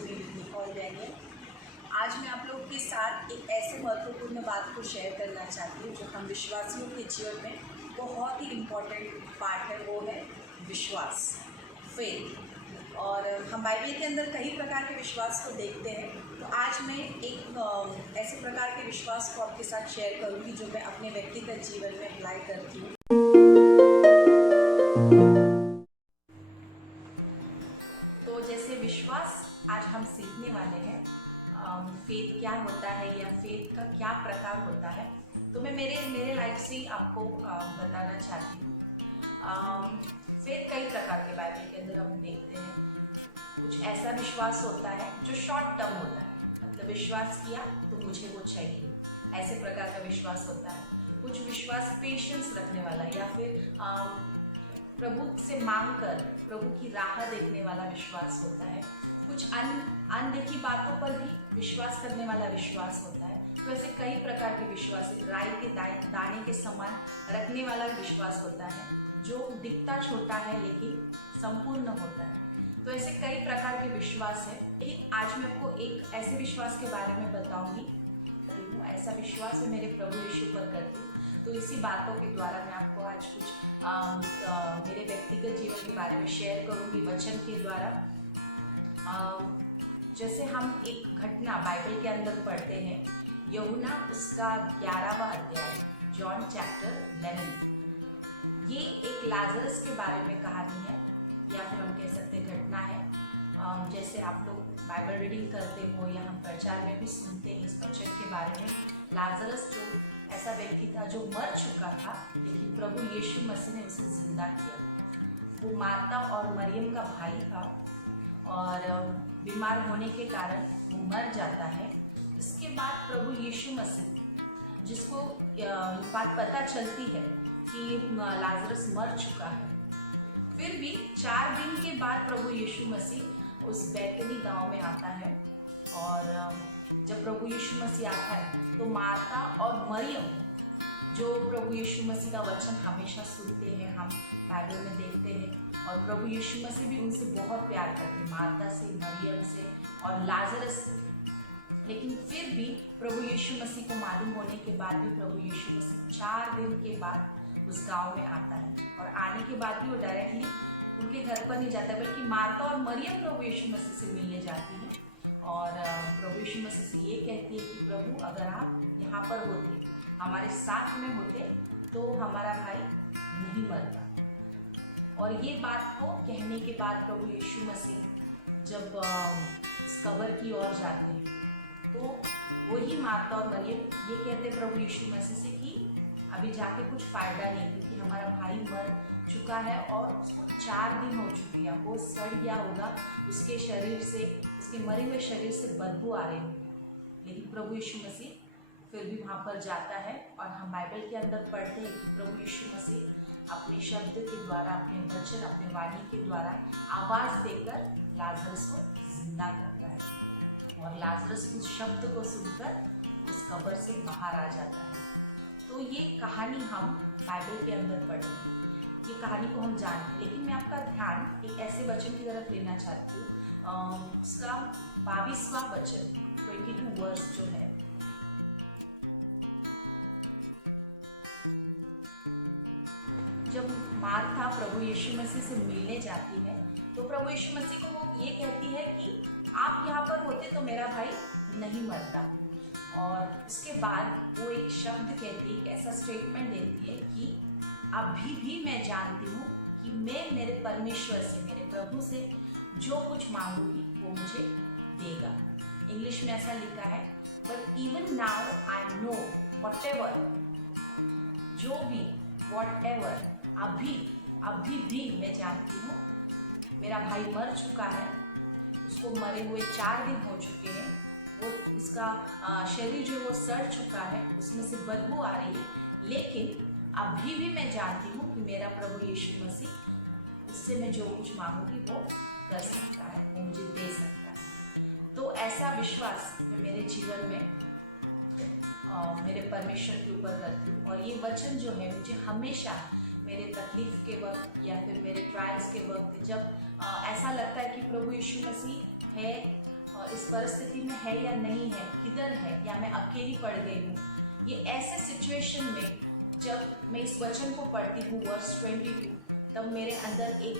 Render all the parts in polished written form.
जुड़ी हुई Nicole Daniel. आज मैं आप लोगों के साथ एक ऐसे महत्वपूर्ण बात को शेयर करना चाहती हूँ जो हम विश्वासियों के जीवन में बहुत ही इम्पोर्टेंट पार्ट है, वो है विश्वास, फेथ। और हम बाइबल के अंदर कई प्रकार के विश्वास को देखते हैं, तो आज मैं एक ऐसे प्रकार के विश्वास को आपके साथ शेयर करूँगी जो मैं अपने व्यक्तिगत जीवन में अप्लाई करती हूँ। तो जैसे विश्वास आज हम सीखने वाले हैं, फेथ क्या होता है या फेथ का क्या प्रकार होता है, तो मैं मेरे लाइफ से ही आपको बताना चाहती हूँ। फेथ कई प्रकार के बाइबल के अंदर हम देखते हैं। कुछ ऐसा विश्वास होता है जो शॉर्ट टर्म होता है, मतलब विश्वास किया तो मुझे वो चाहिए, ऐसे प्रकार का विश्वास होता है। कुछ विश्वास पेशेंस रखने वाला या फिर प्रभु से मांग कर प्रभु की राह देखने वाला विश्वास होता है। कुछ अनदेखी बातों पर भी विश्वास करने वाला विश्वास होता है। तो ऐसे कई प्रकार के विश्वास, राई के दाने के समान रखने वाला विश्वास होता है जो दिखता छोटा है लेकिन संपूर्ण होता है। तो ऐसे कई प्रकार के विश्वास है, लेकिन आज मैं आपको एक ऐसे विश्वास के बारे में बताऊंगी। ऐसा विश्वास मैं मेरे प्रभु यीशु पर करती हूँ। तो इसी बातों के द्वारा मैं आपको आज कुछ मेरे व्यक्तिगत जीवन के बारे में शेयर करूंगी वचन के द्वारा। जैसे हम एक घटना बाइबल के अंदर पढ़ते हैं, यूहन्ना उसका 11वां अध्याय, जॉन चैप्टर 11। ये एक लाजरस के बारे में कहानी है या फिर हम कह सकते घटना है। जैसे आप लोग बाइबल रीडिंग करते हो या हम प्रचार में भी सुनते हैं इस वचन के बारे में। लाजरस जो ऐसा व्यक्ति था जो मर चुका था, लेकिन प्रभु यीशु मसीह ने उसे जिंदा किया। वो मार्ता और मरियम का भाई था और बीमार होने के कारण वो मर जाता है। इसके बाद प्रभु यीशु मसीह, जिसको बात पता चलती है कि लाजरस मर चुका है, फिर भी 4 दिन के बाद प्रभु यीशु मसीह उस बैतनी गांव में आता है। और जब प्रभु यीशु मसीह आता है तो मार्ता और मरियम, जो प्रभु यीशु मसीह का वचन हमेशा सुनते हैं, हम बाइबल में देखते हैं, और प्रभु यीशु मसीह भी उनसे बहुत प्यार करते हैं, मार्ता से, मरियम से और लाजरस से। लेकिन फिर भी प्रभु यीशु मसीह को मालूम होने के बाद भी प्रभु यीशु मसीह 4 दिन के बाद उस गांव में आता है। और आने के बाद भी वो डायरेक्टली उनके घर पर नहीं जाता, बल्कि मार्ता और मरियम प्रभु यीशु मसीह से मिलने जाती है और प्रभु यीशु मसीह से ये कहती है कि प्रभु, अगर आप यहाँ पर होते, हमारे साथ में होते, तो हमारा भाई नहीं मरता। और ये बात को कहने के बाद प्रभु यीशु मसीह जब इस कब्र की ओर जाते हैं, तो वही मार्ता और मरियम ये कहते प्रभु यीशु मसीह से कि अभी जाके कुछ फ़ायदा नहीं, क्योंकि हमारा भाई मर चुका है और उसको 4 दिन हो चुके हैं, वो सड़ गया होगा, उसके शरीर से, उसके मरे हुए शरीर से बदबू आ रही होगी। लेकिन प्रभु यीशु मसीह फिर भी वहाँ पर जाता है और हम बाइबल के अंदर पढ़ते हैं कि प्रभु यीशु मसीह अपने शब्द के द्वारा, अपने वचन, अपने वाणी के द्वारा आवाज़ देकर लाजरस को जिंदा करता है और लाजरस उस शब्द को सुनकर उस कब्र से बाहर आ जाता है। तो ये कहानी हम बाइबल के अंदर पढ़ते हैं, ये कहानी को हम जानते हैं। लेकिन मैं आपका ध्यान एक ऐसे वचन की तरफ लेना चाहती हूँ, उसका 22वां वचन, 22 वर्स जो है, जब मार्था प्रभु यीशु मसीह से मिलने जाती है तो प्रभु यीशु मसीह को वो ये कहती है कि आप यहाँ पर होते तो मेरा भाई नहीं मरता। और उसके बाद वो एक शब्द कहती है, एक ऐसा स्टेटमेंट देती है कि अभी भी मैं जानती हूँ कि मैं मेरे परमेश्वर से, मेरे प्रभु से जो कुछ मांगूंगी वो मुझे देगा। इंग्लिश में ऐसा लिखा है, but even now I know whatever, जो भी, व्हाटएवर, अभी भी मैं जानती हूँ मेरा भाई मर चुका है, उसको मरे हुए 4 दिन हो चुके हैं, वो इसका शरीर जो वो सड़ चुका है, उसमें से बदबू आ रही है, लेकिन अभी भी मैं जानती हूँ कि मेरा प्रभु यीशु मसीह, उससे मैं जो कुछ मांगूंगी वो कर सकता है, वो मुझे दे सकता है। तो ऐसा विश्वास मैं मेरे जीवन में मेरे परमेश्वर के ऊपर करती हूँ। और ये वचन जो है मुझे हमेशा मेरे तकलीफ के वक्त या फिर मेरे ट्रायल्स के वक्त, जब ऐसा लगता है कि प्रभु यीशु मसीह है इस परिस्थिति में है या नहीं है, किधर है, या मैं अकेली पड़ गई हूँ। ये ऐसे सिचुएशन में जब मैं इस वचन को पढ़ती हूँ वर्स 22, तब मेरे अंदर एक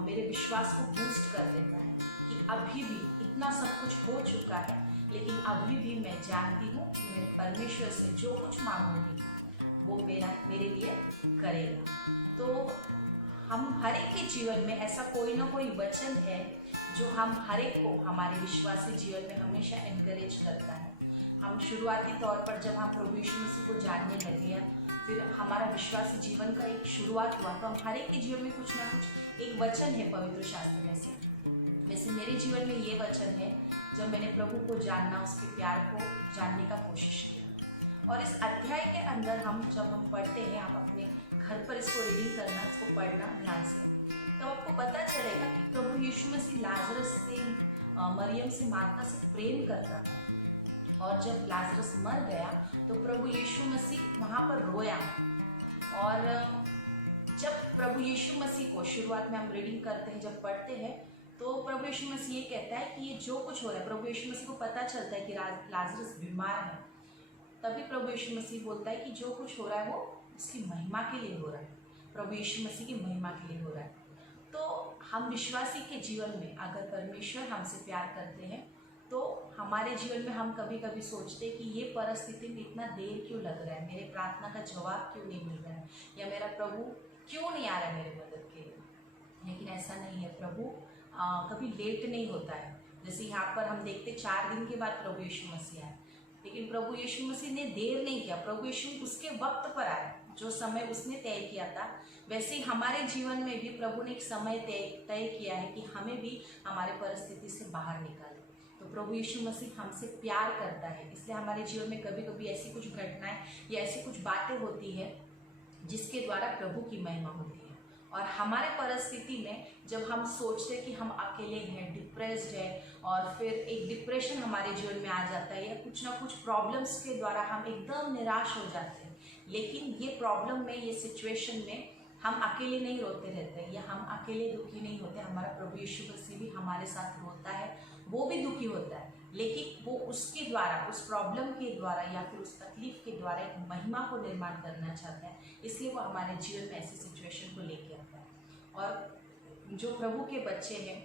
मेरे विश्वास को बूस्ट कर देता है कि अभी भी इतना सब कुछ हो चुका है, लेकिन अभी भी मैं जानती हूँ कि मेरे परमेश्वर से जो कुछ मांगूंगी वो मेरे लिए करेगा। तो हम हर एक के जीवन में ऐसा कोई ना कोई वचन है जो हम हर एक को हमारे विश्वासी जीवन में हमेशा एनकरेज करता है। हम शुरुआती तौर पर जब हम प्रभु यीशु मसीह को जानने लगे, फिर हमारा विश्वासी जीवन का एक शुरुआत हुआ, तो हम हर एक के जीवन में कुछ ना कुछ एक वचन है पवित्र शास्त्र में से। वैसे मेरे जीवन में ये वचन है जब मैंने प्रभु को जानना, उसके प्यार को जानने का कोशिश किया। और इस अध्याय के अंदर जब हम पढ़ते हैं, आप अपने घर पर इसको रीडिंग करना, इसको पढ़ना ध्यान से, तो आपको पता चलेगा कि प्रभु यीशु मसीह लाजरस से, मरियम से, मार्था से प्रेम करता था। और जब लाजरस मर गया तो प्रभु यीशु मसीह वहाँ पर रोया। और जब प्रभु यीशु मसीह को शुरुआत में हम रीडिंग करते हैं, जब पढ़ते हैं, तो प्रभु यीशु मसीह ये कहता है कि ये जो कुछ हो रहा है, प्रभु यीशु मसीह को पता चलता है कि लाजरस बीमार है। तभी प्रभु यीशु मसीह बोलता है कि जो कुछ हो रहा है वो उसकी महिमा के लिए हो रहा है, प्रभु यीशु मसीह की महिमा के लिए हो रहा है। तो हम विश्वासी के जीवन में अगर परमेश्वर हमसे प्यार करते हैं, तो हमारे जीवन में हम कभी कभी सोचते हैं कि ये परिस्थिति में इतना देर क्यों लग रहा है, मेरे प्रार्थना का जवाब क्यों नहीं मिल रहा है, या मेरा प्रभु क्यों नहीं आ रहा है मेरे मदद के लिए। लेकिन ऐसा नहीं है, प्रभु कभी लेट नहीं होता है। जैसे यहाँ पर हम देखते 4 दिन के बाद प्रभु यीशु मसीह आए, लेकिन प्रभु यीशु मसीह ने देर नहीं किया। प्रभु यीशु उसके वक्त पर आया, जो समय उसने तय किया था। वैसे ही हमारे जीवन में भी प्रभु ने एक समय तय किया है कि हमें भी हमारे परिस्थिति से बाहर निकाले। तो प्रभु यीशु मसीह हमसे प्यार करता है, इसलिए हमारे जीवन में कभी कभी ऐसी कुछ घटनाएं या ऐसी कुछ बातें होती है जिसके द्वारा प्रभु की महिमा होती है। और हमारे परिस्थिति में जब हम सोचते हैं कि हम अकेले हैं, डिप्रेस्ड है, और फिर एक डिप्रेशन हमारे जीवन में आ जाता है, या कुछ ना कुछ प्रॉब्लम्स के द्वारा हम एकदम निराश हो जाते हैं। लेकिन ये प्रॉब्लम में, ये सिचुएशन में हम अकेले नहीं रोते रहते, या हम अकेले दुखी नहीं होते। हमारा प्रभु यीशु मसीह भी हमारे साथ रोता है, वो भी दुखी होता है, लेकिन वो उसके द्वारा, उस प्रॉब्लम के द्वारा या फिर उस तकलीफ के द्वारा एक महिमा को निर्माण करना चाहता है। इसलिए वो हमारे जीवन में ऐसी सिचुएशन को लेके आता है। और जो प्रभु के बच्चे हैं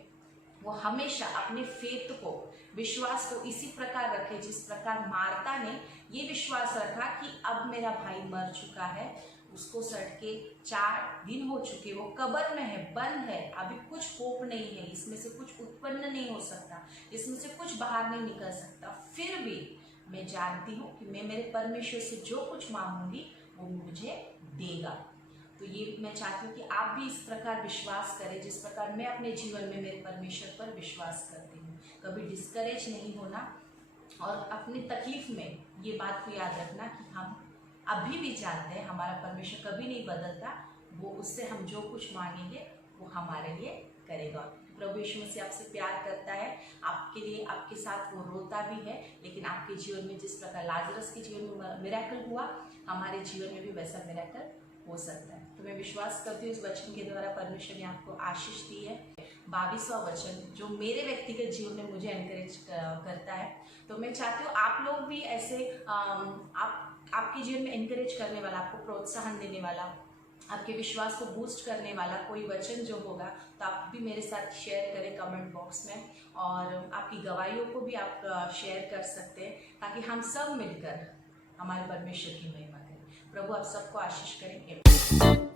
वो हमेशा अपने फेथ को, विश्वास को इसी प्रकार रखे जिस प्रकार मार्था ने ये विश्वास रखा कि अब मेरा भाई मर चुका है, उसको सड़ के 4 दिन हो चुके, वो कब्र में है, बंद है, अभी कुछ होप नहीं है, इसमें से कुछ उत्पन्न नहीं हो सकता, इसमें से कुछ बाहर नहीं निकल सकता। फिर भी मैं जानती हूँ कि मैं मेरे परमेश्वर से जो कुछ मांगूंगी वो मुझे देगा। तो ये मैं चाहती हूँ कि आप भी इस प्रकार विश्वास करें जिस प्रकार मैं अपने जीवन में मेरे परमेश्वर पर विश्वास करती हूँ। कभी डिस्करेज नहीं होना, और अपनी तकलीफ में ये बात को याद रखना कि हम अभी भी जानते हैं हमारा परमेश्वर कभी नहीं बदलता, वो उससे हम जो कुछ मांगेंगे वो हमारे लिए करेगा। प्रभु यीशु मसीह आपसे प्यार करता है, आपके लिए, आपके साथ वो रोता भी है, लेकिन आपके जीवन में जिस प्रकार लाजरस के जीवन में मिरेकल हुआ, हमारे जीवन में भी वैसा मिरेकल हो सकता है। तो मैं विश्वास करती हूँ इस वचन के द्वारा परमेश्वर ने आपको आशीष दी है। 22वां वचन जो मेरे व्यक्तिगत जीवन में मुझे एनकरेज करता है, तो मैं चाहती हूँ आप लोग भी ऐसे आपके जीवन में एनकरेज करने वाला, आपको प्रोत्साहन देने वाला, आपके विश्वास को बूस्ट करने वाला कोई वचन जो होगा, तो आप भी मेरे साथ शेयर करें कमेंट बॉक्स में, और आपकी गवाहियों को भी आप शेयर कर सकते हैं, ताकि हम सब मिलकर हमारे परमेश्वर की महिमा करें। प्रभु आप सबको आशीष करें।